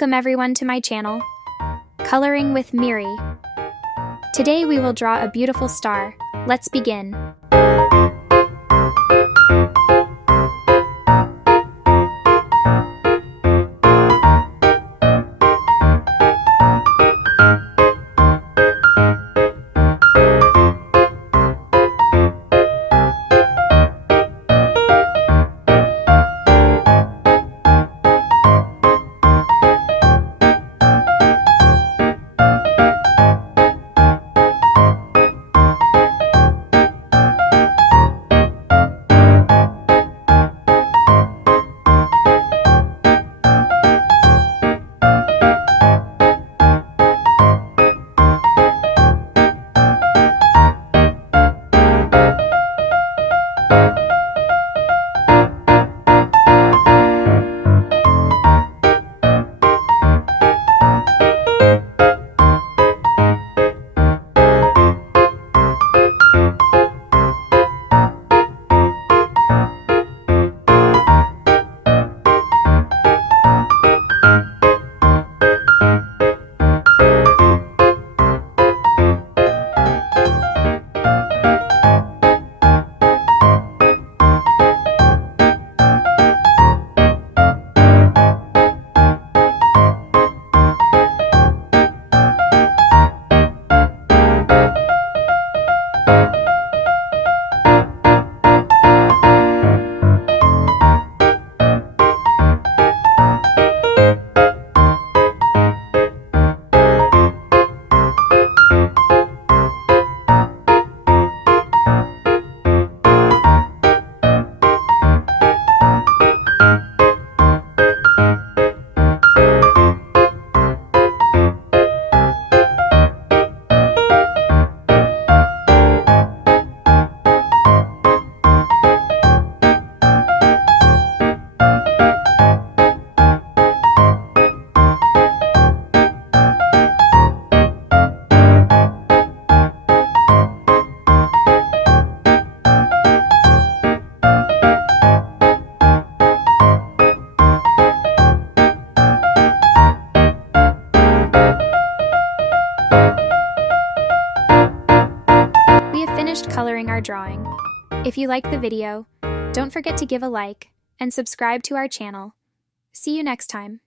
Welcome everyone to my channel, Coloring with Miri. Today we will draw a beautiful star. Let's begin. We have finished coloring our drawing. If you like the video, don't forget to give a like and subscribe to our channel. See you next time.